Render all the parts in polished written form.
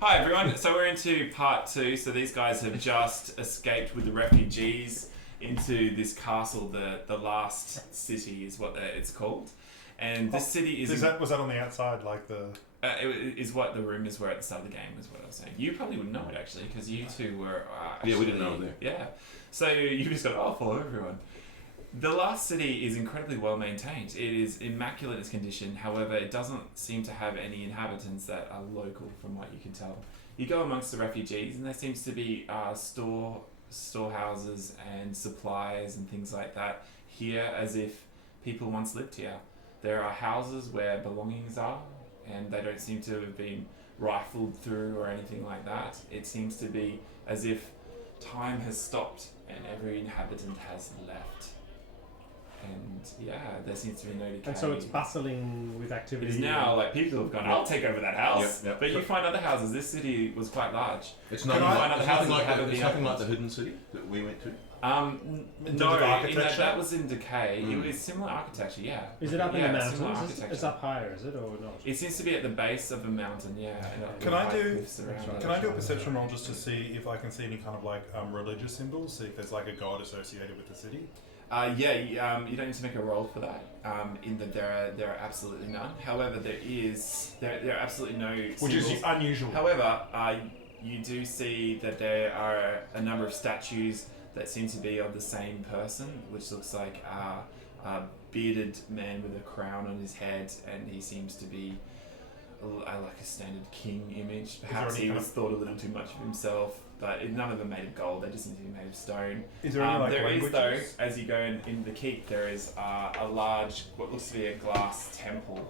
Hi everyone, so we're into part 2. So these guys have just escaped with the refugees into this castle. The last city is what it's called, and this city is. Was that on the outside, like the? It is what the rumors were at the start of the game. Is what I was saying. You probably wouldn't know it actually, because you two were. Actually, we didn't know it there. Yeah, so you just got follow everyone. The last city is incredibly well maintained. It is immaculate in its condition. However, it doesn't seem to have any inhabitants that are local, from what you can tell. You go amongst the refugees, and there seems to be storehouses and supplies and things like that here, as if people once lived here. There are houses where belongings are, and they don't seem to have been rifled through or anything like that. It seems to be as if time has stopped and every inhabitant has left. And yeah, there seems to be no decay. And so it's bustling with activity. It is now like people have gone, I'll take over that house. Yep. But you find other houses. This city was quite large. It's nothing like the hidden city that we went to. That was in decay. It was similar architecture, yeah. Is it up in the mountains? It's up higher, is it, or not? It seems to be at the base of a mountain, yeah. Can I do a perception roll just to see if I can see any kind of like religious symbols? See if there's like a god associated with the city. You don't need to make a roll for that. In that there are absolutely none. However, there are absolutely no symbols. Which is unusual. However, you do see that there are a number of statues that seem to be of the same person, which looks like a bearded man with a crown on his head, and he seems to be like a standard king image. Perhaps he thought a little too much of himself. But none of them made of gold, they just seem to be made of stone. Is there any there languages? Is though, as you go in the keep, there is a large, what looks to be a glass temple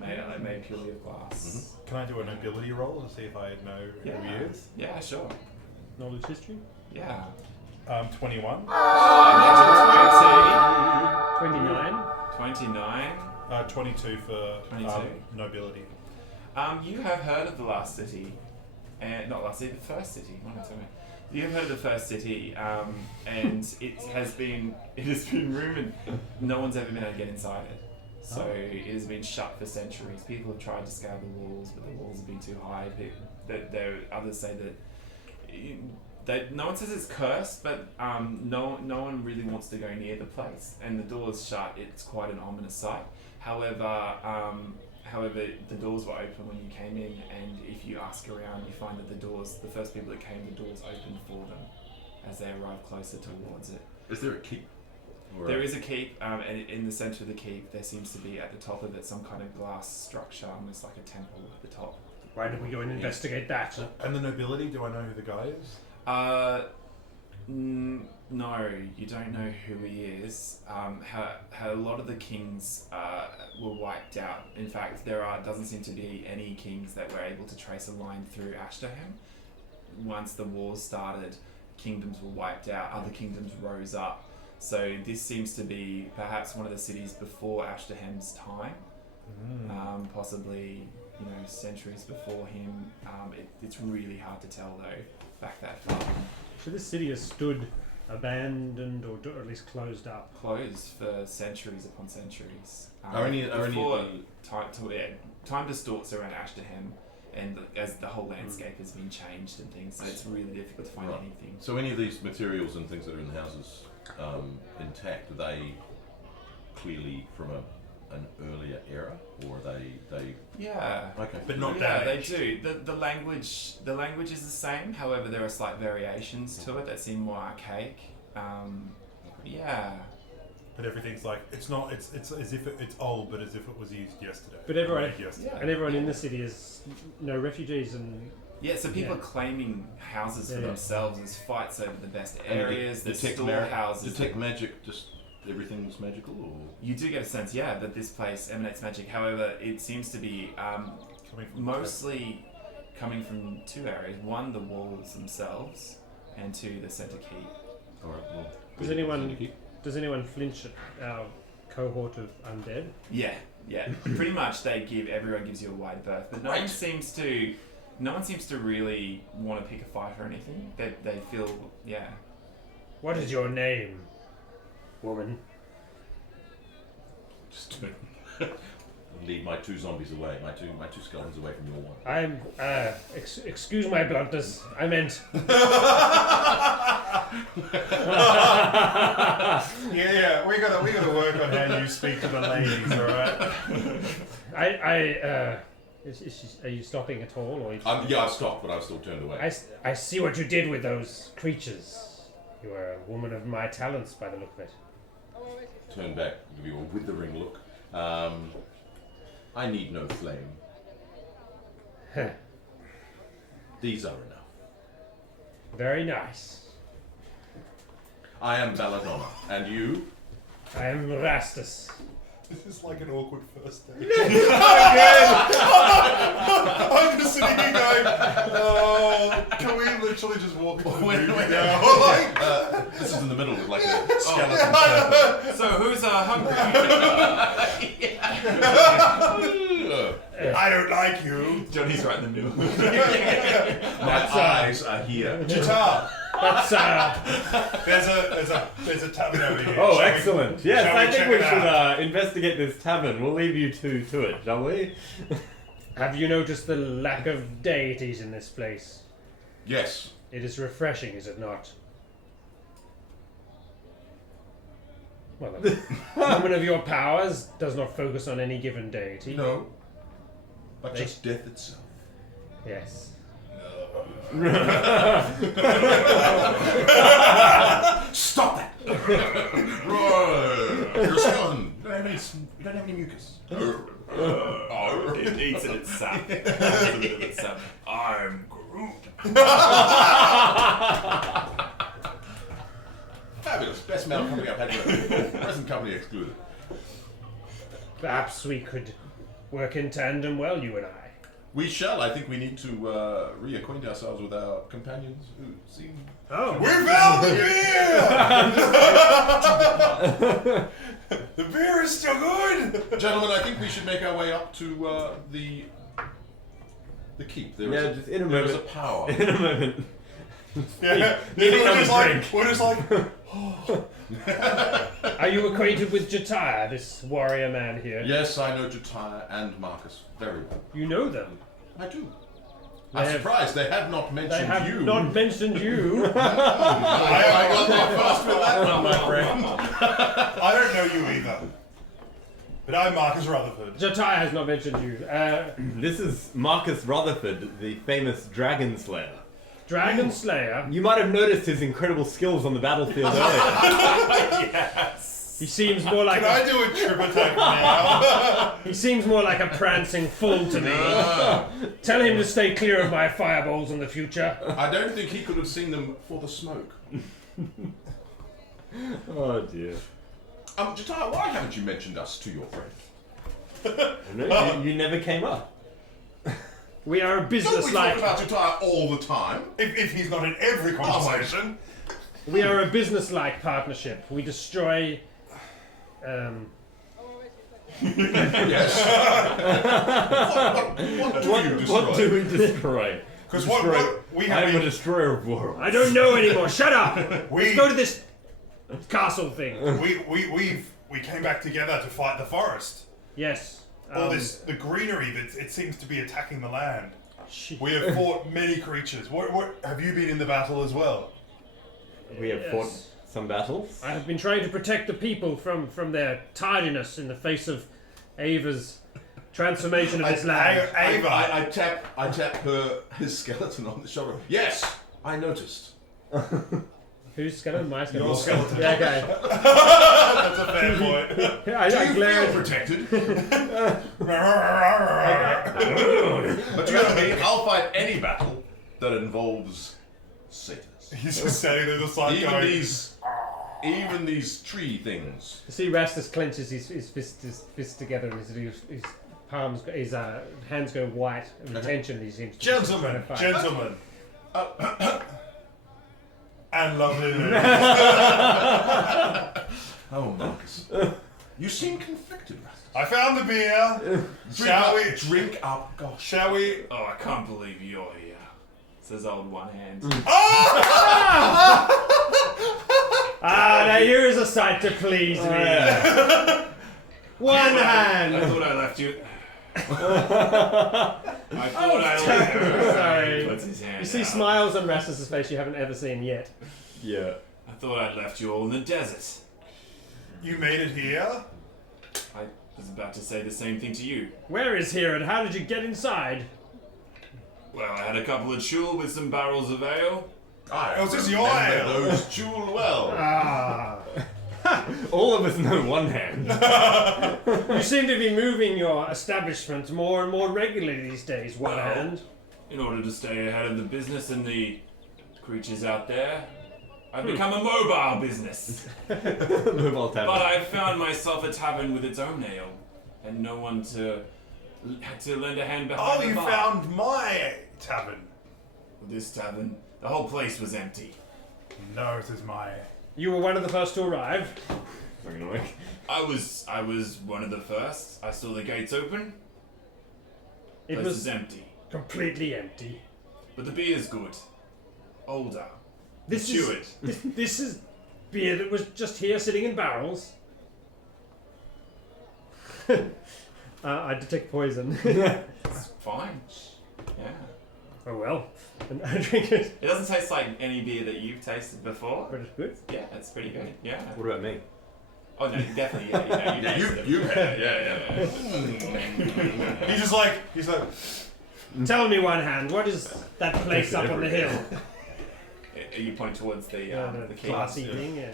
made purely of glass. Mm-hmm. Can I do a nobility roll to see if I know who he is? Yeah, sure. Knowledge history? Yeah. 21. 29. 22 for 22. Nobility. You have heard of the last city. Not last city, the first city. You have heard of the first city, and it has been rumoured no one's ever been able to get inside it. So it has been shut for centuries. People have tried to scale the walls, but the walls have been too high. Others say that no one says it's cursed, but no one really wants to go near the place. And the door's shut. It's quite an ominous sight. However, the doors were open when you came in, and if you ask around, you find that the first people that came, the doors opened for them as they arrived closer towards it. Is there a keep? There is a keep, and in the centre of the keep, there seems to be at the top of it some kind of glass structure, almost like a temple at the top. Why don't we go and investigate that? And the nobility, do I know who the guy is? No, you don't know who he is. How a lot of the kings were wiped out. In fact, doesn't seem to be any kings that were able to trace a line through Ashterham. Once the wars started, kingdoms were wiped out. Other kingdoms rose up. So this seems to be perhaps one of the cities before Ashterham's time. Possibly, centuries before him. It's really hard to tell though, back that far. So this city has stood abandoned or at least closed up. Closed for centuries upon centuries. Time distorts around Ashterham, and as the whole landscape has been changed and things, so it's really difficult to find anything. So any of these materials and things that are in the houses intact, are they clearly from an earlier era, or are they? Yeah. Okay. But not damaged. They do. The language is the same. However, there are slight variations to it that seem more archaic. Yeah. But everything's like it's as if it's old, but as if it was used yesterday. But everyone in the city is refugees and. Yeah, so people are claiming houses for themselves. There's fights over the best areas. There's storehouses. Detect magic. Just everything's magical, or you do get a sense, that this place emanates magic. However, it seems to be mostly coming from two areas: one, the walls themselves, and two, the centre keep. All right. Well, Does anyone flinch at our cohort of undead? Yeah. Pretty much, everyone gives you a wide berth, but no one seems to really want to pick a fight or anything. They feel, What is your name, woman? Just doing lead my 2 zombies away, my two skeletons away from your one. I'm, excuse my bluntness. I meant... Yeah, we gotta work on how you speak to the ladies, alright? Are you stopping at all? Or Yeah, I've stopped, but I'm still turned away. I see what you did with those creatures. You are a woman of my talents by the look of it. Turn back, give you a withering look. I need no flame. Huh. These are enough. Very nice. I am Belladonna, and you? I am Rastus. This is like an awkward first date. Oh, I'm just sitting here going, oh, can we literally just walk into the movie now? This is in the middle with like a skeleton. So who's hungry? I don't like you. Johnny's right in the middle. My eyes are here. Jitar, That's there's a tavern over here. Oh, Shall we- excellent. Yes, shall I we think check we it should out? investigate this tavern. We'll leave you two to it, shall we? Have you noticed the lack of deities in this place? Yes. It is refreshing, is it not? Well, a woman of your powers does not focus on any given deity. No. But just death itself. Yes. Stop that! You're a skeleton. You don't have any mucus. It eats at its sap. I'm Groot. Fabulous. Best mail company I've had yet. Present company excluded. Perhaps we could work in tandem well, you and I. We shall. I think we need to reacquaint ourselves with our companions who seem... Oh. We found the beer! The beer is still good! Gentlemen, I think we should make our way up to the keep. There is Just in a there is moment. a power. In a moment. Yeah, Need we're another just like, drink. we're just like, Are you acquainted with Jataya, this warrior man here? Yes, I know Jataya and Marcus very well. You know them. I do. They I'm have- surprised they have not mentioned They have you. not mentioned you. I got there first with that one, my friend. I don't know you either. But I'm Marcus Rutherford. Jataya has not mentioned you. This is Marcus Rutherford, the famous Dragon Slayer. Dragon Slayer. You might have noticed his incredible skills on the battlefield earlier. Yes. He seems more like Can I do a trip attack now? he seems more like a prancing fool to me. Tell him to stay clear of my fireballs in the future. I don't think he could have seen them for the smoke. Oh dear. Jataya, why haven't you mentioned us to your friend? No, you never came up. We are a Don't we talk business-like. about Jataya all the time? If he's not in every conversation. We are a business-like partnership. We destroy. Yes. What do you destroy? What do we destroy? Because Destroy- what we I have am a been, destroyer of worlds. I don't know anymore. Shut up. we, Let's go to this castle thing. we came back together to fight the forest. Yes. All the greenery that it seems to be attacking the land. Shit. We have fought many creatures. What have you been in the battle as well? We have fought some battles. I have been trying to protect the people from their tardiness in the face of Ava's transformation of this land. Ava. I tap his skeleton on the shoulder. Yes, I noticed. Whose skeleton? My skeleton. Your skeleton. Yeah, okay. That's a fair point. I Do you glare feel at protected? But you know me, I'll fight any battle that involves Satanists. He's just standing there, the side going. Even these tree things. You see, Rastus clenches his fists together, and his palms, his hands go white of tension. He seems to be trying Gentlemen, to fight. gentlemen. And lovely ladies. Oh, Marcus. You seem conflicted, Rastus. I found the beer. Shall we? Drink up, gosh. Shall we? Oh, I can't believe you're here. Says old one hand. Ah, now here's a sight to please me. One hand! I thought I left you. I thought I left you. Sorry. He puts his hand You see out. smiles on Rastus's face you haven't ever seen yet. Yeah. I thought I'd left you all in the desert. You made it here? I was about to say the same thing to you. Where is here and how did you get inside? Well, I had a couple of chul with some barrels of ale. I this your remember ale? those jewel well. Ah. All of us know one hand. You seem to be moving your establishment more and more regularly these days, one Well, hand. In order to stay ahead of the business and the creatures out there, I've become a mobile business. Mobile tavern. But I found myself a tavern with its own ale, and no one to lend a hand behind Oh, the you bar. found my tavern. This tavern, the whole place was empty. No, it is my... You were one of the first to arrive. Fucking awake. I was one of the first. I saw the gates open. It Place was is empty, completely empty. but the beer's good. Older. This Matured. is this is beer that was just here sitting in barrels. I detect poison. It's fine. Yeah. Oh well, and I drink it. It doesn't taste like any beer that you've tasted before. But it's good. Yeah, it's pretty good. Yeah. What about me? Oh no, definitely. Yeah, you Yeah, tasted it. you had it. Yeah. He's like, Tell me, one hand, what is that place up on the hill? Are you pointing towards the The key? classy thing, yeah.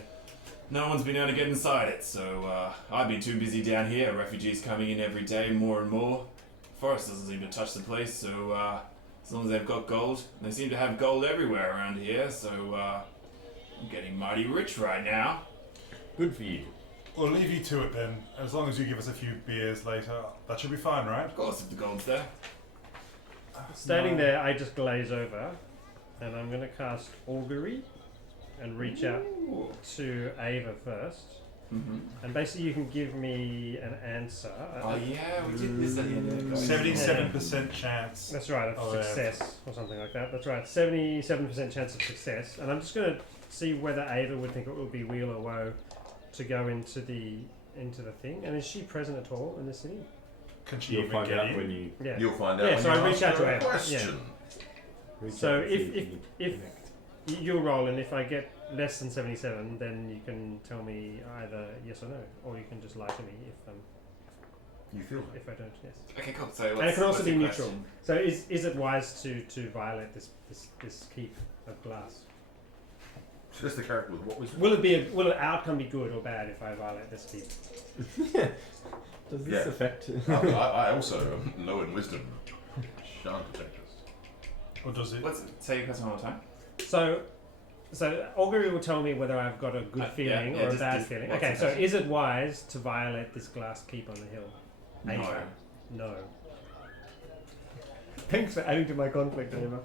No one's been able to get inside it, so I've been too busy down here. Refugees coming in every day, more and more. Forest doesn't seem to touch the place, so as long as they've got gold, they seem to have gold everywhere around here. So I'm getting mighty rich right now. Good for you. we'll leave you to it then. As long as you give us a few beers later, that should be fine, right? Of course, if the gold's there. Standing there, I just glaze over, and I'm going to cast Augury and reach out Ooh. to Ava first. Mm-hmm. And basically, you can give me an answer. Oh yeah, we did this at the end of the 77% chance. That's right, of Oh, yeah. success, or something like that. That's right, 77% chance of success. And I'm just going to see whether Ava would think it would be weal or woe to go into the thing. And is she present at all in the city? Can she You'll even find get out in? when you Yeah. You'll find out Yeah, when so you I reach ask out to her a Ava, question. reach So out and if- see you can if- connect. You'll roll, and if I get less than 77, then you can tell me either yes or no, or you can just lie to me You feel it. if I don't. Yes. Okay, cool. So And it can also what's be your neutral. question? So is it wise to violate this keep of glass? Just the character with what was it? Will the outcome be good or bad if I violate this keep? Does this Yeah. affect? I also am low in wisdom. Shan't protect us. Or does it? Say your question one more time. So Augury will tell me whether I've got a good yeah, feeling yeah, or a just- bad just feeling. what's Okay, the so question? is it wise to violate this glass keep on the hill? No. Ava. No. Thanks for adding to my conflict, Ava.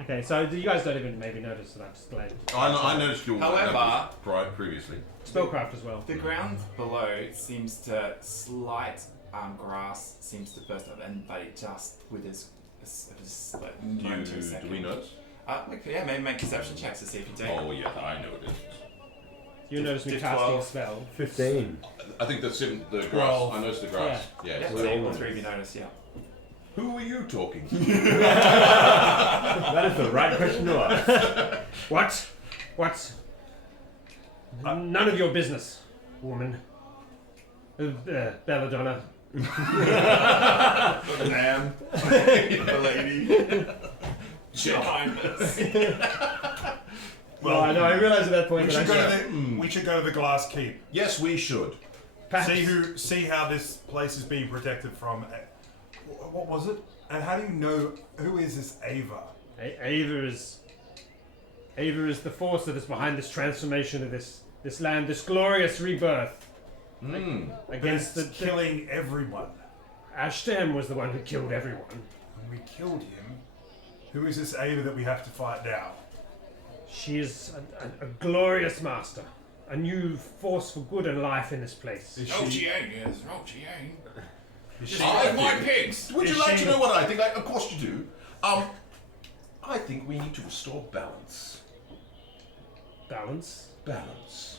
Okay, so you guys don't even maybe notice that I've just glazed. I noticed your However- previously. Spellcraft as well. The ground below seems to slight grass seems to burst up, but it just withers. Like Do 90 seconds. we notice? Yeah, maybe make perception checks to see if you do. Oh yeah, I know it is. You notice me Diff casting a 12. spell. 15. I think that's the grass. 12. I noticed the grass. Yeah. Yeah, so so all all of three it. of you notice, yeah. Who are you talking to? That is the right question to ask. What? What? None of your business, woman. Belladonna. The man, the lady, behind us. Well, I know. I realised at that point We that should, I go to the, we should go to the glass keep. Yes, we should. perhaps- See how this place is being protected from. What was it? And how do you know who is this Ava? Ava is the force that is behind this transformation of this land, this glorious rebirth against That's the killing everyone. Ashtem was the one who killed everyone. And we killed him. Who is this Ava that we have to fight now? She is a glorious master, a new force for good and life in this place. Is Oh, she? she ain't, yes. Oh, she ain't. Is Just she like my pigs. Would Is you like she- to know what I think? Of course you do. I think we need to restore balance. Balance. Balance.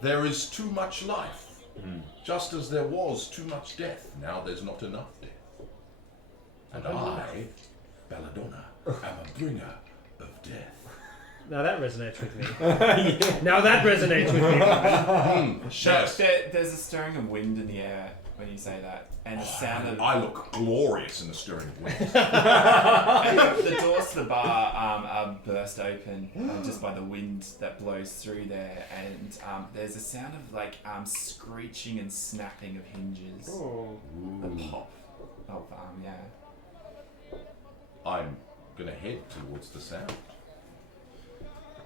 There is too much life, just as there was too much death. Now there's not enough death. And I, Belladonna, am a bringer of death. Now that resonates with me. Now that resonates with me. There's a stirring of wind in the air when you say that, and the sound of... I look glorious in the stirring of wind. And the doors to the bar are burst open just by the wind that blows through there, and there's a sound of like screeching and snapping of hinges. A pop of yeah. I'm gonna head towards the sound.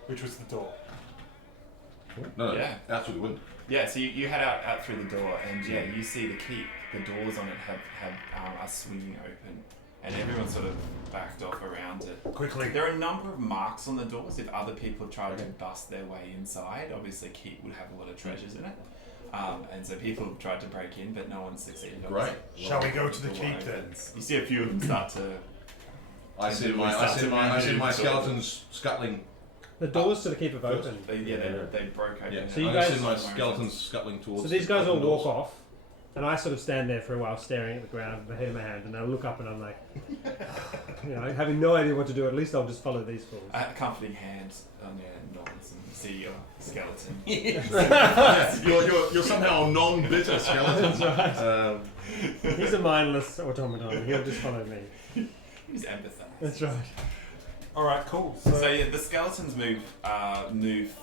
Which was the door. No, Yeah. out through the window. Yeah, so you head out through the door, and yeah, you see the keep. The doors on it are swinging open, and everyone's sort of backed off around it. Quickly. There are a number of marks on the doors. If other people have tried to bust their way inside, obviously keep would have a lot of treasures in it, and so people have tried to break in, but no one's succeeded. Great. Shall we go to the keep then? You see a few of them start to. I see my skeletons scuttling. The doors to the keep have opened. They broke open. Yeah. So you I guys- see my skeletons scuttling towards. So these guys all open walk doors. off, and I sort of stand there for a while staring at the ground with the head in my hand, and I look up and I'm like, having no idea what to do, at least I'll just follow these fools. A comforting hand on your nods and see your skeleton. You're somehow non-bitter skeleton. He's a mindless automaton, he'll just follow me. He's empathetic. That's right. Alright, cool. So yeah, the skeletons move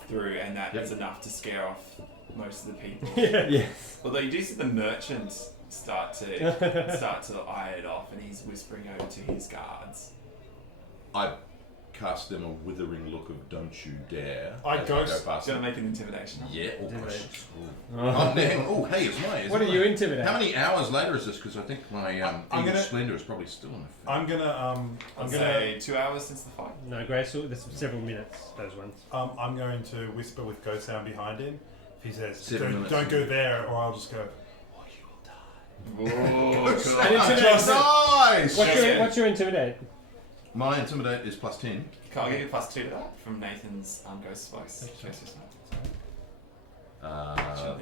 through, and that is enough to scare off most of the people. Yes. Although you do see the merchant start to eye it off, and he's whispering over to his guards. I cast them a withering look of "Don't you dare!" I as ghost- go past He's gonna them. make an intimidation. Yeah. Oh, Intimidate. gosh. Oh, hey, it's my. What are you intimidating? How many hours later is this? Because I think my I'm Evil gonna- Splendor is probably still in effect. I'm gonna I'd say 2 hours since the fight. No, Grace, there's several minutes, those ones. I'm going to whisper with ghost sound behind him. If he says, 7 minutes. don't go there, or I'll just go, Oh, cool. And intimidate. Nice! What's your intimidate? My intimidate is +10. I'll give you +2 to that from Nathan's ghost voice.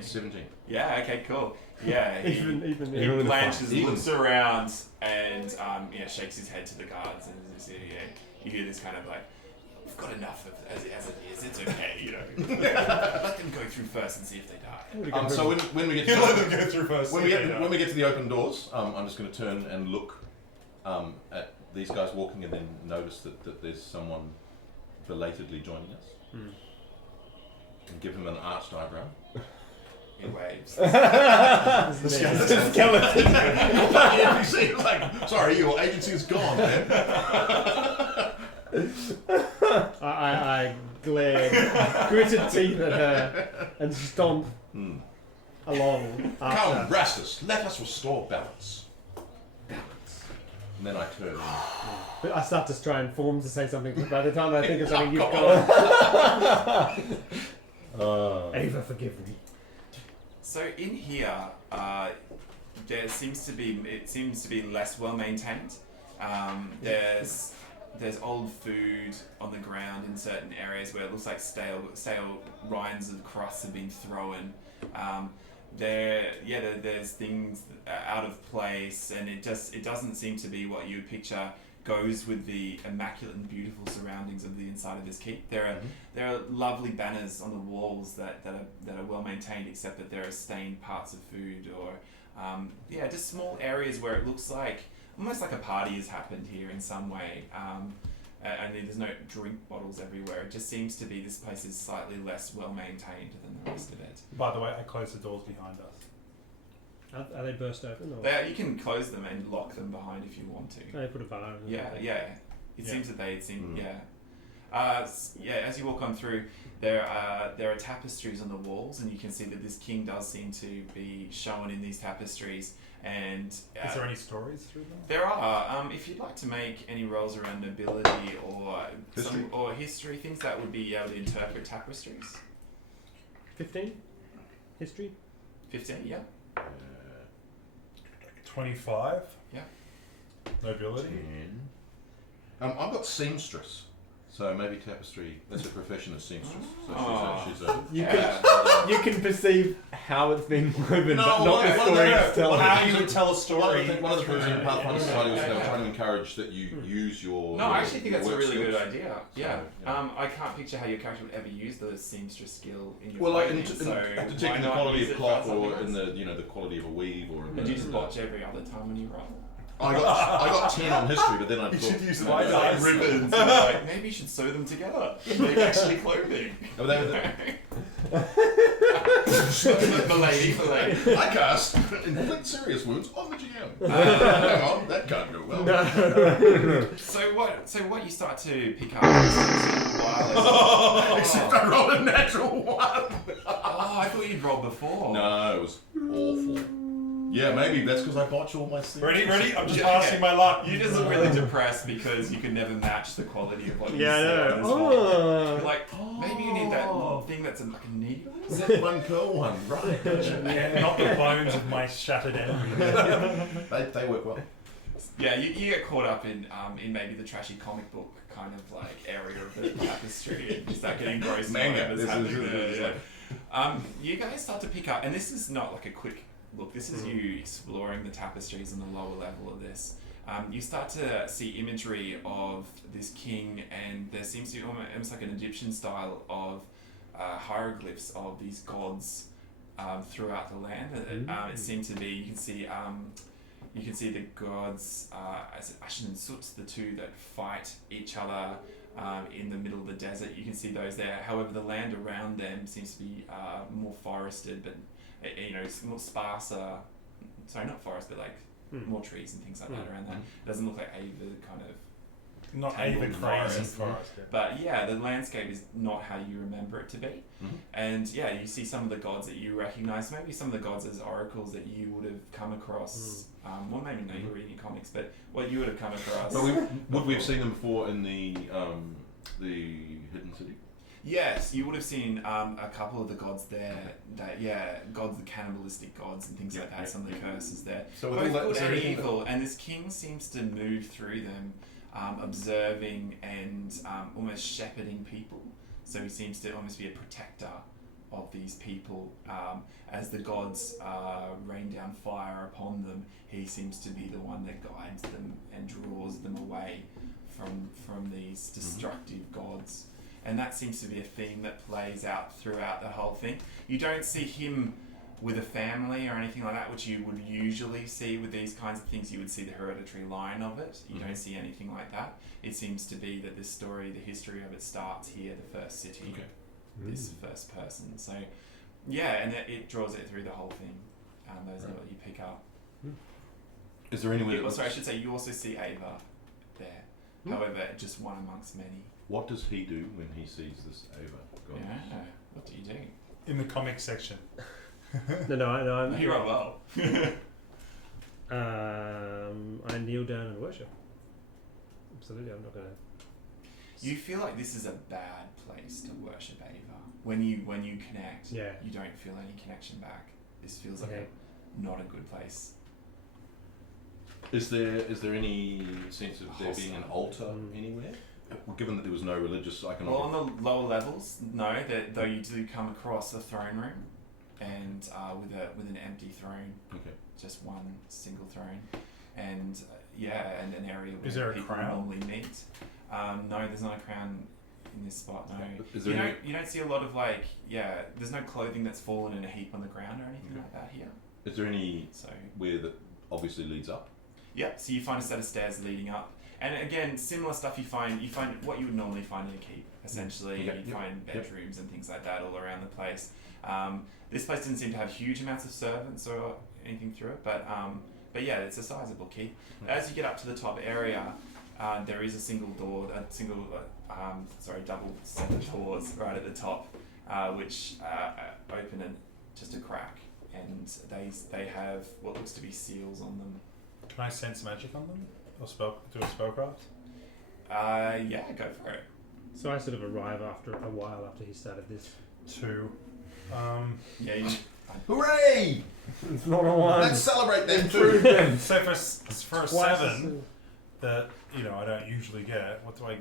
17. Yeah. Okay. Cool. Yeah. Even He Even blanches, even. looks around, and shakes his head to the guards, and you hear this kind of like, "We've got enough of as it is. It's okay, Let them go through first and see if they die." So when we get you to let them go through first. when we get to the open doors, I'm just going to turn and look at these guys walking, and then notice that there's someone belatedly joining us, and give him an arched eyebrow. He waves. The skeleton. The NPC is like, sorry, your agency is gone, man. I glare gritted teeth at her and stomp along after. Come, Rastus, let us restore balance. And then I turn. But I start to try and form to say something, but by the time I think of something, you've gone. Ava, forgive me. So in here, it seems to be less well maintained. There's old food on the ground in certain areas where it looks like stale rinds of crusts have been thrown. There's things out of place, and it doesn't seem to be what you would picture goes with the immaculate and beautiful surroundings of the inside of this keep. There are lovely banners on the walls that are well maintained, except that there are stained parts of food or just small areas where it looks like almost like a party has happened here in some way. And there's no drink bottles everywhere. It just seems to be this place is slightly less well maintained than the rest of it. By the way, I closed the doors behind us. Are they burst open? Or? You can close them and lock them behind if you want to. They put a bar in Yeah. It Yeah. seems that they seem as you walk on through, there are tapestries on the walls, and you can see that this king does seem to be shown in these tapestries. And Is there any stories through them? there are. If you'd like to make any rolls around nobility or History. history, things that would be able to interpret tapestries. 15? History? 15, yeah. 25. Yeah. Nobility. 10. I've got seamstress. So maybe tapestry. That's her profession as seamstress. So she's a You can perceive how it's been woven, No, but not the one of story the- it's telling. How you would tell a one story. of the things in Pathfinder Society was they were Yeah. trying to encourage that you use your. No, your, I actually think that's a work really good skills. idea. So, Yeah. yeah. I can't picture how your character would ever use the seamstress skill in your Well, like clothing, so detecting why the not quality use of it cloth for or something in else? the quality of a weave or. And you just botch every other time when you roll. I got 10 on history, but then I You thought should use no, my no, dice. Ribbons. And like, maybe you should sew them together. Make actually clothing. no, they were The lady. I cast inflict serious wounds on the GM. Hang on, that can't go well. So what you start to pick up while Except I rolled a natural one. I thought you'd rolled before. No, it was awful. Yeah, maybe that's because I botched all my scenes. Ready? I'm just Yeah, passing my luck. You just look really depressed because you could never match the quality of what you Yeah, I see know. on this wall. You're like, maybe you need that little thing that's like a needle. That one curl one, right? Gotcha. Not the bones of my shattered enemy. They work well. Yeah, you get caught up in maybe the trashy comic book kind of like area of the tapestry and you start getting gross Manga. whatever's This happening is there, yeah. You guys start to pick up, and this is not like a quick look, this is you exploring the tapestries on the lower level of this. You start to see imagery of this king, and there seems to be almost like an Egyptian style of hieroglyphs of these gods throughout the land. It seems to be, you can see the gods, Ashen and Sut, the two that fight each other in the middle of the desert. You can see those there. However, the land around them seems to be more forested, but it's more sparser. Sorry, not forest, but like more trees and things like that around that. It doesn't look like Ava kind of Not tangled even crazy forest. forest. But yeah, the landscape is not how you remember it to be. And yeah, you see some of the gods that you recognize, maybe some of the gods as oracles that you would have come across. Well, maybe no, you're reading comics, but what you would have come across. But would we have seen them before in the Hidden City? Yes, you would have seen a couple of the gods there. Gods, the cannibalistic gods and things like that. Some of the curses there. So with Both all that, good is there and anything evil, and this king seems to move through them, observing and almost shepherding people. So he seems to almost be a protector of these people. As the gods rain down fire upon them, he seems to be the one that guides them and draws them away from these destructive gods. And that seems to be a theme that plays out throughout the whole thing. You don't see him with a family or anything like that, which you would usually see with these kinds of things. You would see the hereditary line of it. You don't see anything like that. It seems to be that this story, the history of it starts here, the first city, this first person. So, yeah, and it draws it through the whole thing. Those are what you pick up. Is there anywhere? I should say you also see Ava there. However, just one amongst many. What does he do when he sees this Ava god? Yeah. What do you do? In the comic section. No, You roll well. I kneel down and worship. Absolutely, I'm not going to. You feel like this is a bad place to worship Ava. When you connect, Yeah. you don't feel any connection back. This feels like Okay. not a good place. Is there any sense of there being an altar anywhere? Well, given that there was no religious Well, iconography. on the lower levels, no. Though you do come across a throne room, and with an empty throne, Okay. just one single throne, and and an area where Is there a people crown? normally meet. No, there's not a crown in this spot. No. Is there You don't see a lot of there's no clothing that's fallen in a heap on the ground or anything like that here. Is there any So where that obviously leads up? yeah, so you find a set of stairs leading up, and again, similar stuff. You find what you would normally find in a keep. Essentially, Okay. you find bedrooms and things like that all around the place. This place didn't seem to have huge amounts of servants or anything through it, but yeah, it's a sizable keep. As you get up to the top area, there is a double set of doors right at the top, which open in just a crack, and they have what looks to be seals on them. Can I sense magic on them? Or do a spellcraft? Yeah, go for it. So I sort of arrive after a while after he started this. 2. Yeah, you, Hooray! It's not a one. Let's celebrate them too. Improvement. So for a Twice 7, that I don't usually get. What do I?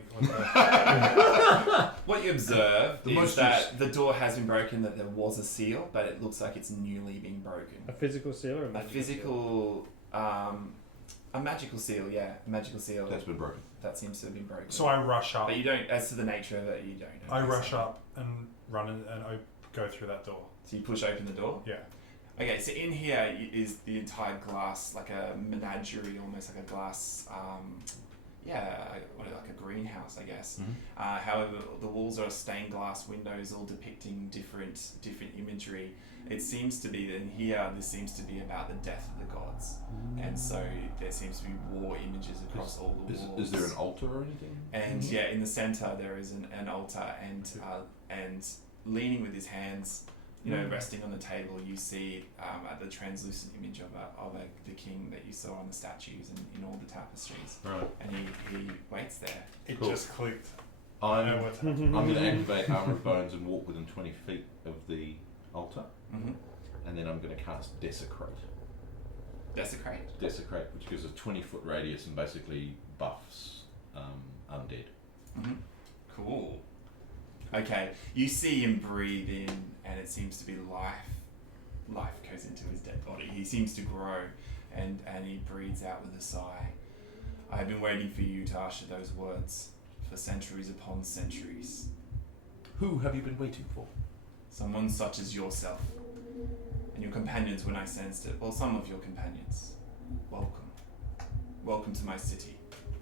What you observe The is most that the door has been broken, that there was a seal, but it looks like it's newly been broken. A physical seal or a A magical physical, a magical seal, yeah. A magical seal. That's been broken. That seems to have been broken. So I rush up. But you don't, as to the nature of it, you don't. I rush up and run and I go through that door. So you push open the door? Yeah. Okay, so in here is the entire glass, like a menagerie, almost like a glass, like a greenhouse, I guess. Mhm. However, the walls are stained glass windows, all depicting different imagery. It seems to be, in here, this seems to be about the death of the gods. And so there seems to be war images across all the walls. Is there an altar or anything? And in the center there is an altar, and leaning with his hands, resting on the table, you see the translucent image of the king that you saw on the statues and in all the tapestries. Right. And he waits there. It Cool. just clicked. I know I'm what's happening. going to activate Armor of Bones and walk within 20 feet of the altar, Mm-hmm. and then I'm going to cast Desecrate. Desecrate. Which gives a 20-foot radius and basically buffs undead. Mm-hmm. Cool. Okay, you see him breathe in, and it seems to be life. Life goes into his dead body. He seems to grow, and he breathes out with a sigh. I have been waiting for you to utter those words for centuries upon centuries. Who have you been waiting for? Someone such as yourself, and your companions when I sensed it. Well, some of your companions. Welcome. Welcome to my city.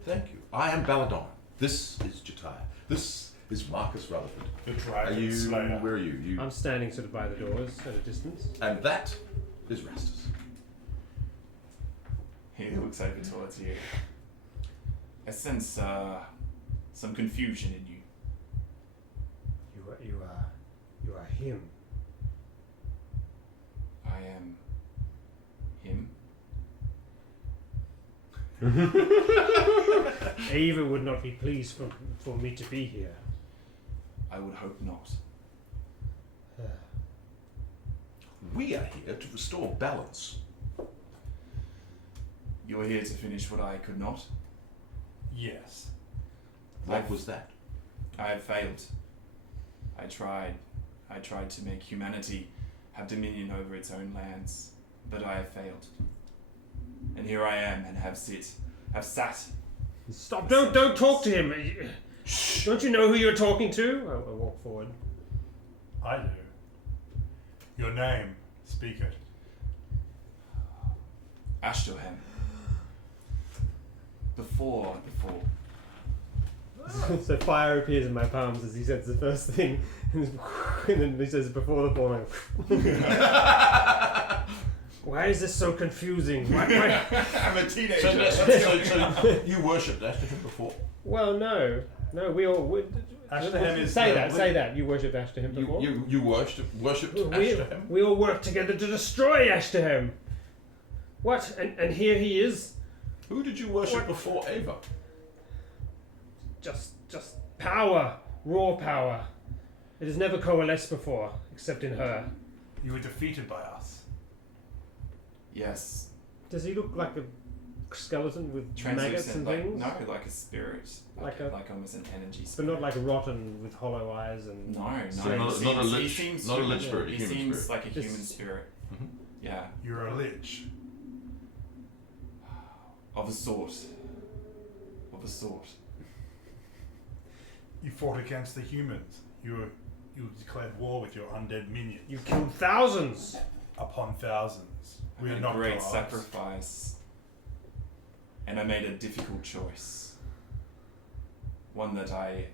Thank you. I am Baladon. This is Jatiah. This is Marcus Rutherford. The Are Dragon you? Slayer. Where are you? I'm standing sort of by the doors at a distance. And that is Rastus. He looks over towards you. I sense some confusion in you. You are him. I am him. Ava would not be pleased for me to be here. I would hope not. We are here to restore balance. You're here to finish what I could not. Yes. What was that? I have failed. I tried to make humanity have dominion over its own lands, but I have failed. And here I am, and have sat. Stop! Don't talk to him. Don't you know who you're talking to? I walk forward. I do. Your name. Speak it. Ashtohem. Before. So fire appears in my palms as he says the first thing, and then he says before the fall. Why is this so confusing? Why? I'm a teenager. So you worshipped Ashton before? Well, no, we all. Ashtohem is say the- that. Say that. You worshipped Ashtohem before. You worshipped Ashton? We all worked together to destroy Ashtohem. What? And here he is. Who did you worship What? before Ava? Just power, raw power. It has never coalesced before, except in her. You were defeated by us. Yes. Does he look like a skeleton with maggots Translucent, and like, things? no, like a spirit. Like almost an energy But spirit. not like rotten with hollow eyes and. No. So not a He lich, seems not a human. lich spirit, a He human seems spirit. like a Just- human spirit. Mhm. Yeah. You're a lich. Of a sort. You fought against the humans. You declared war with your undead minions. You killed thousands. Upon thousands. I We made are a not great gods. sacrifice. And I made a difficult choice. One that I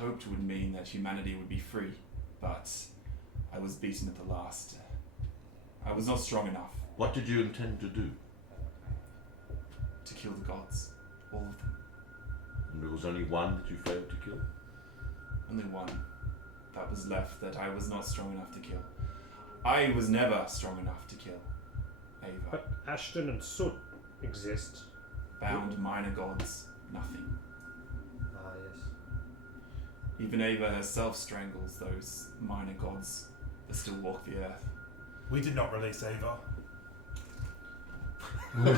hoped would mean that humanity would be free, but I was beaten at the last. I was not strong enough What did you intend to do? to kill the gods. All of them. And there was only one that you failed to kill? Only one that was left that I was not strong enough to kill. I was never strong enough to kill Ava. But Ashton and Soot exist. Bound minor gods, nothing. Ah, yes. Even Ava herself strangles those minor gods that still walk the earth. We did not release Ava. What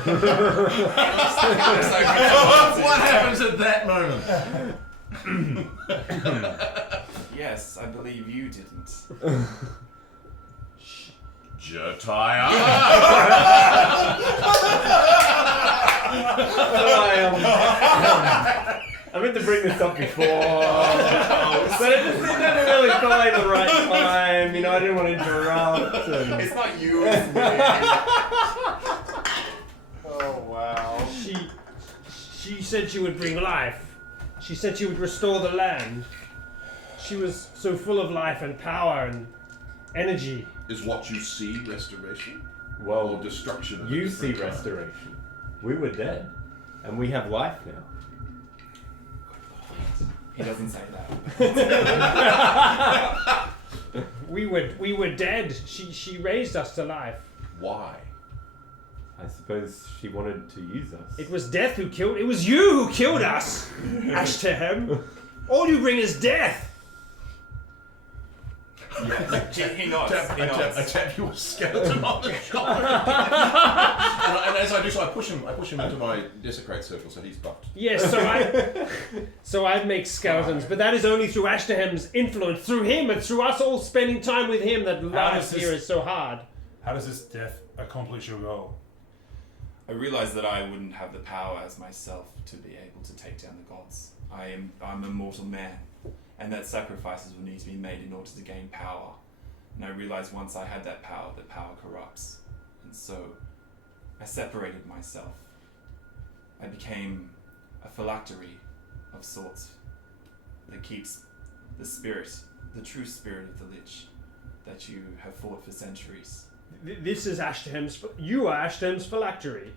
happens at that moment? Yes, I believe you didn't. Jataya! I meant to bring this up before, but it just never really quite the right time. You know, I didn't want to interrupt. And... It's not you, it's me. Oh wow. She said she would bring life. She said she would restore the land. She was so full of life and power and energy. Is what you see restoration? Well, Or destruction? of a you see different kind? restoration. We were dead, and we have life now. He doesn't say that. We were dead. She raised us to life. Why? I suppose she wanted to use us. It was death who killed. It was you who killed us, Ashtahem. All you bring is death. He nods. I tap your skeleton on the shoulder. and as I do so, I push him into my desecrate circle, so he's buffed. Yes, so I make skeletons, but that is only through Ashtahem's influence, through him and through us all spending time with him. That life here is so hard. How does this death accomplish your goal? I realized that I wouldn't have the power as myself to be able to take down the gods. I'm a mortal man, and that sacrifices will need to be made in order to gain power. And I realized once I had that power corrupts. And so I separated myself. I became a phylactery of sorts that keeps the spirit, the true spirit of the Lich that you have fought for centuries. This is Ashtahem's. You are Ashtahem's phylactery.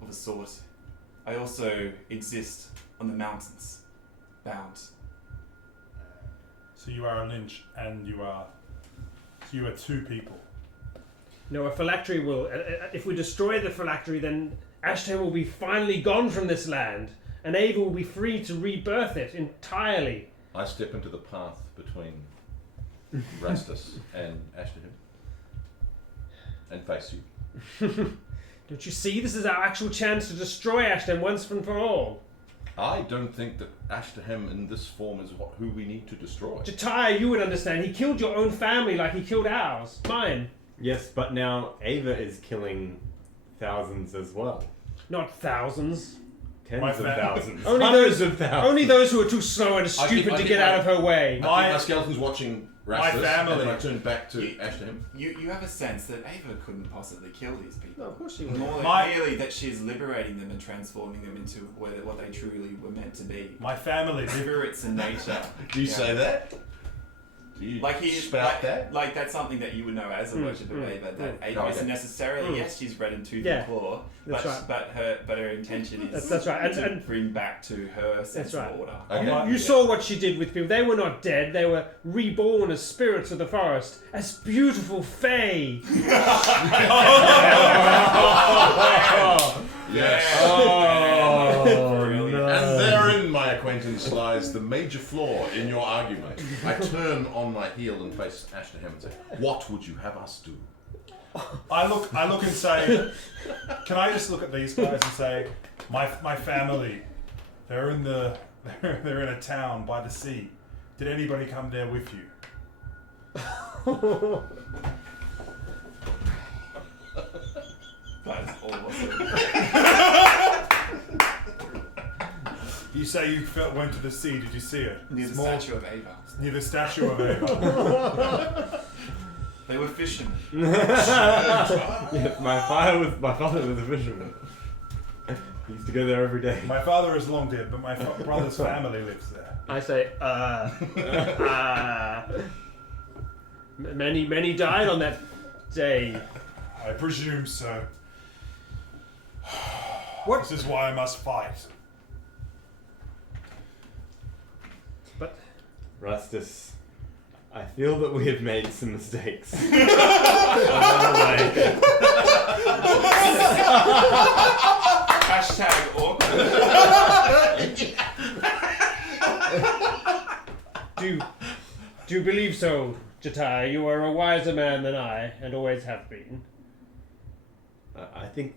Of a sort. I also exist on the mountains, bound. So you are a lynch, and you are two people. No, a phylactery will. If we destroy the phylactery, then Ashtahem will be finally gone from this land, and Ava will be free to rebirth it entirely. I step into the path between Rastus and Ashton and face you. Don't you see? This is our actual chance to destroy Ashtahem once and for all. I don't think that Ashtahem in this form is who we need to destroy. Jataya, you would understand. He killed your own family like he killed ours. Mine. Yes, but now Ava is killing thousands as well. Not thousands. Tens of thousands. Only Hundreds those, of thousands. only those who are too slow and stupid to get out of her way. My skeleton's watching Rastus, family. and then I turn back to Ashtahem. You have a sense that Ava couldn't possibly kill these people. No, of course she would. More merely that she's liberating them and transforming them into what they truly were meant to be. My family. Spirits and nature. Do you say that? Do you spout that? Like that's something that you would know as a worshipper of Ava. That Ava isn't necessarily yes, she's red and tooth and claw, that's right. but her intention is that's right. to bring back to her sense That's right. of order. Okay. You saw what she did with people. They were not dead. They were reborn as spirits of the forest, as beautiful fae. Yes. Oh, And therein, my acquaintance, lies the major flaw in your argument. I turn on my heel and face Ashtahem and say, "What would you have us do?" I look and say, can I just look at these guys and say, my family, they're in a town by the sea. Did anybody come there with you? That is awesome. You say you went to the sea. Did you see it? Near the statue of Ava. Near the statue of Ava. They were fishermen. Yes, my father was a fisherman. He used to go there every day. My father is long dead, but my brother's family lives there. I say, many died on that day. I presume so. What? This is why I must fight. But Rastus, I feel that we have made some mistakes. Hashtag awkward. do you believe so, Jataya? You are a wiser man than I, and always have been. I think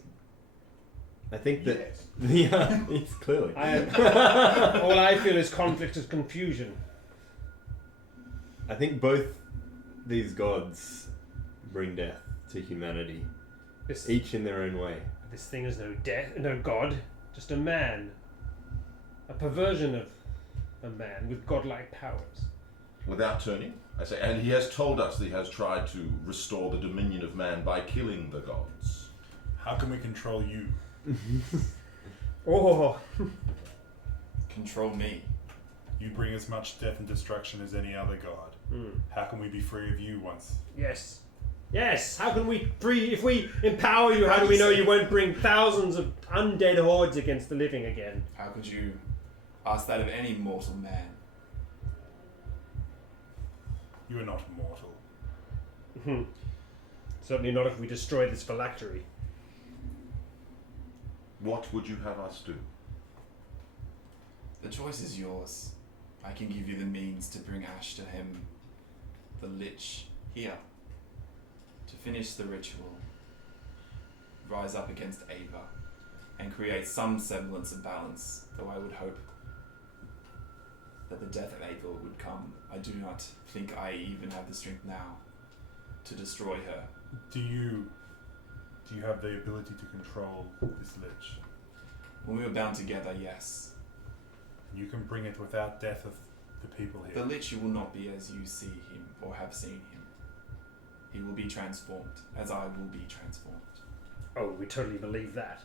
I think that Yes. yeah, it's clearly. All I feel is conflict and confusion. I think both these gods bring death to humanity, This each in their own way. this thing is no god, just a man. A perversion of a man with godlike powers. Without turning, I say, and he has told us that he has tried to restore the dominion of man by killing the gods. How can we control you? Oh, Control me. You bring as much death and destruction as any other god. How can we be free of you once? yes. Yes, how can we if we empower you, how do we know you won't bring thousands of undead hordes against the living again? How could you ask that of any mortal man? You are not mortal. Certainly not if we destroy this phylactery. What would you have us do? The choice is yours. I can give you the means to bring ash to him, the Lich, here. To finish the ritual, rise up against Ava, and create some semblance of balance, though I would hope that the death of Ava would come. I do not think I even have the strength now to destroy her. Do you have the ability to control this lich? When we were bound together, yes. You can bring it without death of the people The here. Lich will not be as you see him or have seen him. He will be transformed, as I will be transformed. Oh, we totally believe that.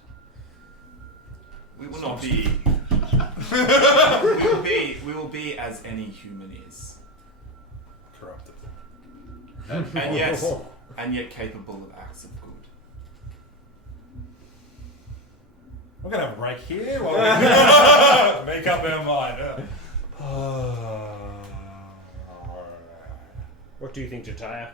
We will not be. we will be as any human is, Corrupted. and yet capable of acts of good. We're gonna have a break here while we make up our mind. What do you think, Jataya?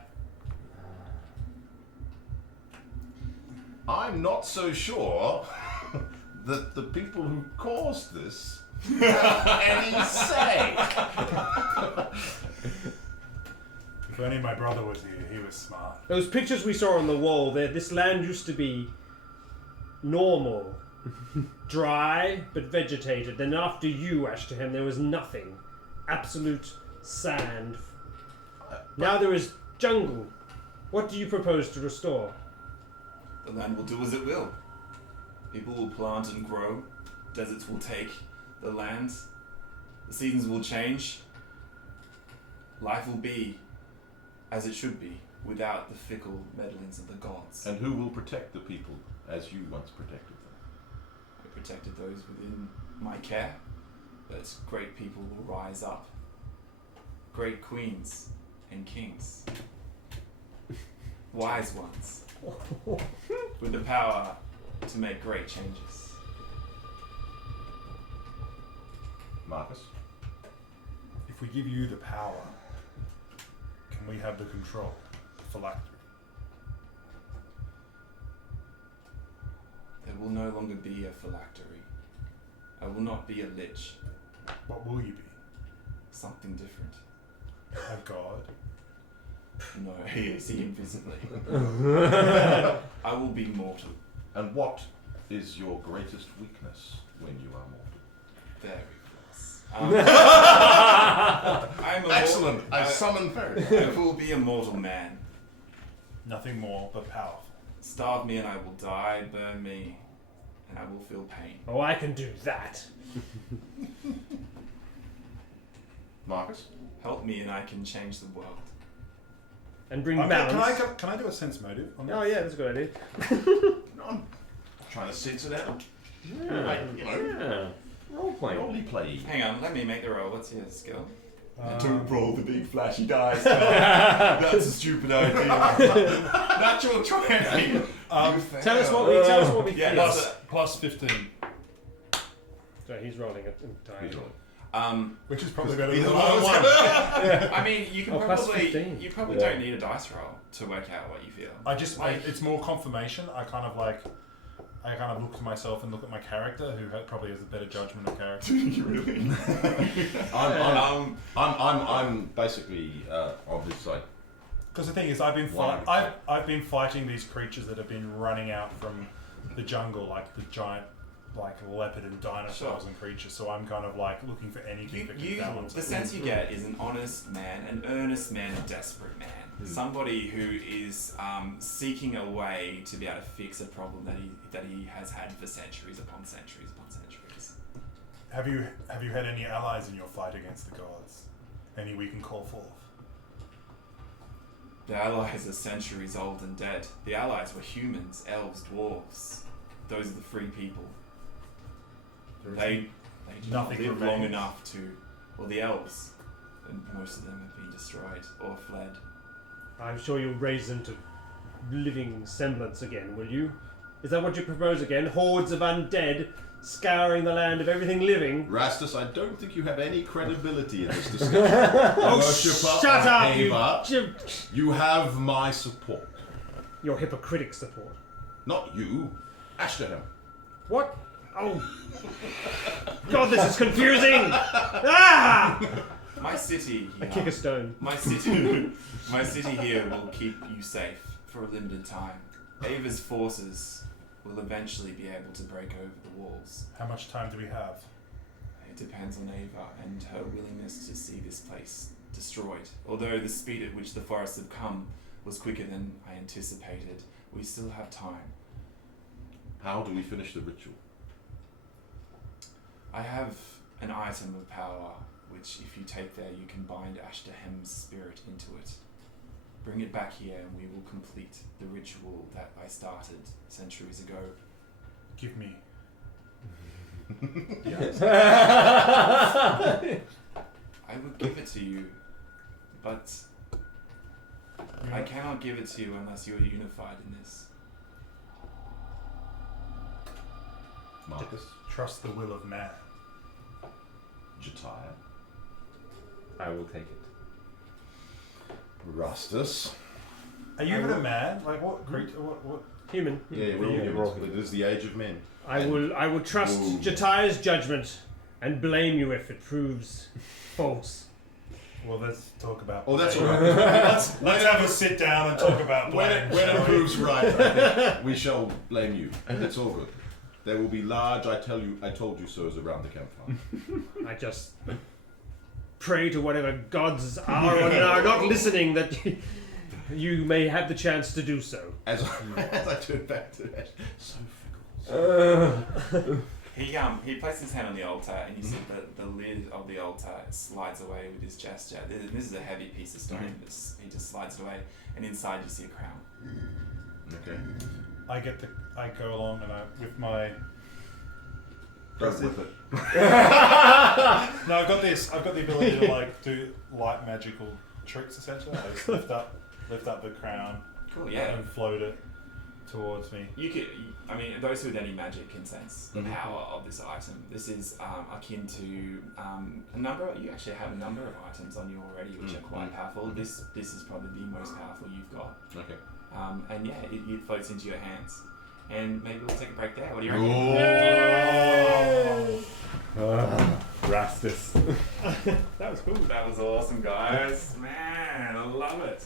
I'm not so sure that the people who caused this have any say. If only my brother was here, he was smart. Those pictures we saw on the wall, this land used to be normal. Dry, but vegetated. Then after you, Ashtahem, there was nothing. Absolute sand. Now there is jungle. What do you propose to restore? The land will do as it will. People will plant and grow. Deserts will take the land. The seasons will change. Life will be as it should be, without the fickle meddlings of the gods. And who will protect the people as you once protected them? I protected those within my care, but great people will rise up. Great queens and kings. Wise ones. With the power to make great changes. Marcus? If we give you the power, can we have the control? Phylactery. There will no longer be a phylactery. I will not be a lich. What will you be? Something different. A god? No, I see him physically. I will be mortal. And what is your greatest weakness when you are mortal? Very close. I'm a Excellent! I I summon fairy. will be a mortal man. Nothing more but powerful. Starve me and I will die, burn me and I will feel pain. Oh, I can do that. Marcus? Help me and I can change the world. And bring Okay, balance. can I do a sense motive on this? Oh yeah, that's a good idea. No, I'm trying to sense it out. Yeah. Like, you know, Yeah. Role playing. only play. Hang on, let me make the roll. What's your skill? Roll the big flashy dice. That's a stupid idea. Natural 20. Tell us what we Yeah, feel. that's a- plus 15, So he's rolling it entirely. He's rolling. which is probably better Either than one I of was us. gonna. I mean, you can Oh, plus probably 15. you probably Yeah. don't need a dice roll to work out what you feel. It's more confirmation. I kind of look to myself and look at my character, who probably has a better judgment of character. Really? I'm basically on his side. Because the thing is, I've been fighting these creatures that have been running out from the jungle, like the giant, like leopard and dinosaurs and creatures. So I'm kind of like looking for anything that can balance the it. sense you get is an honest man, an earnest man, a desperate man. Somebody who is seeking a way to be able to fix a problem that he has had for centuries upon centuries upon centuries. Have you had any allies in your fight against the gods? Any we can call forth? The allies are centuries old and dead. The allies were humans, elves, dwarves. Those are the free people. They do not nothing live remains. long enough to... Well, the elves, and most of them have been destroyed or fled. I'm sure you'll raise them to living semblance again, will you? Is that what you propose again? Hordes of undead scouring the land of everything living? Rastus, I don't think you have any credibility in this discussion. Worshipper Shut of up, Ava, you have my support. Your hypocritic support. Not you, Ashterham. What? Oh. God, this is confusing! Ah! My city I here... kick a stone. My city here will keep you safe for a limited time. Ava's forces will eventually be able to break over the walls. How much time do we have? It depends on Ava and her willingness to see this place destroyed. Although the speed at which the forests have come was quicker than I anticipated, we still have time. How do we finish the ritual? I have an item of power which, if you take there, you can bind Ashterham's spirit into it. Bring it back here and we will complete the ritual that I started centuries ago. Give me. I would give it to you, but I cannot give it to you unless you are unified in this. Marcus? Trust the will of man. Jatiah? I will take it. Rastus? Are you even a man? Like what creature? What? Human. Yeah, we're all humans. It is the age of men. I will trust Whoa. Jatiah's judgment and blame you if it proves false. Well, let's talk about. Oh, that's blame. all right. Let's have a sit down and talk about blame. When it shall we? proves right, I think we shall blame you. It's all good. There will be large I told you so's around the campfire. I just pray to whatever gods are or are not listening that you may have the chance to do so. As I turn back to Ash, so fickle. He places his hand on the altar, and you see that the lid of the altar slides away with his gesture. This is a heavy piece of stone. He just slides it away, and inside you see a crown. Okay. I go along and with my. Go with it. No, I've got this. I've got the ability to like do light magical tricks essentially. I just lift up the crown. Cool, yeah. And float it towards me. I mean, those with any magic can sense the power of this item. This is akin to a number. You actually have a number of items on you already, which are quite powerful. This is probably the most powerful you've got. Okay. And yeah, it floats into your hands. And maybe we'll take a break there. What do you reckon? Rastus. That was cool. That was awesome, guys. Man, I love it.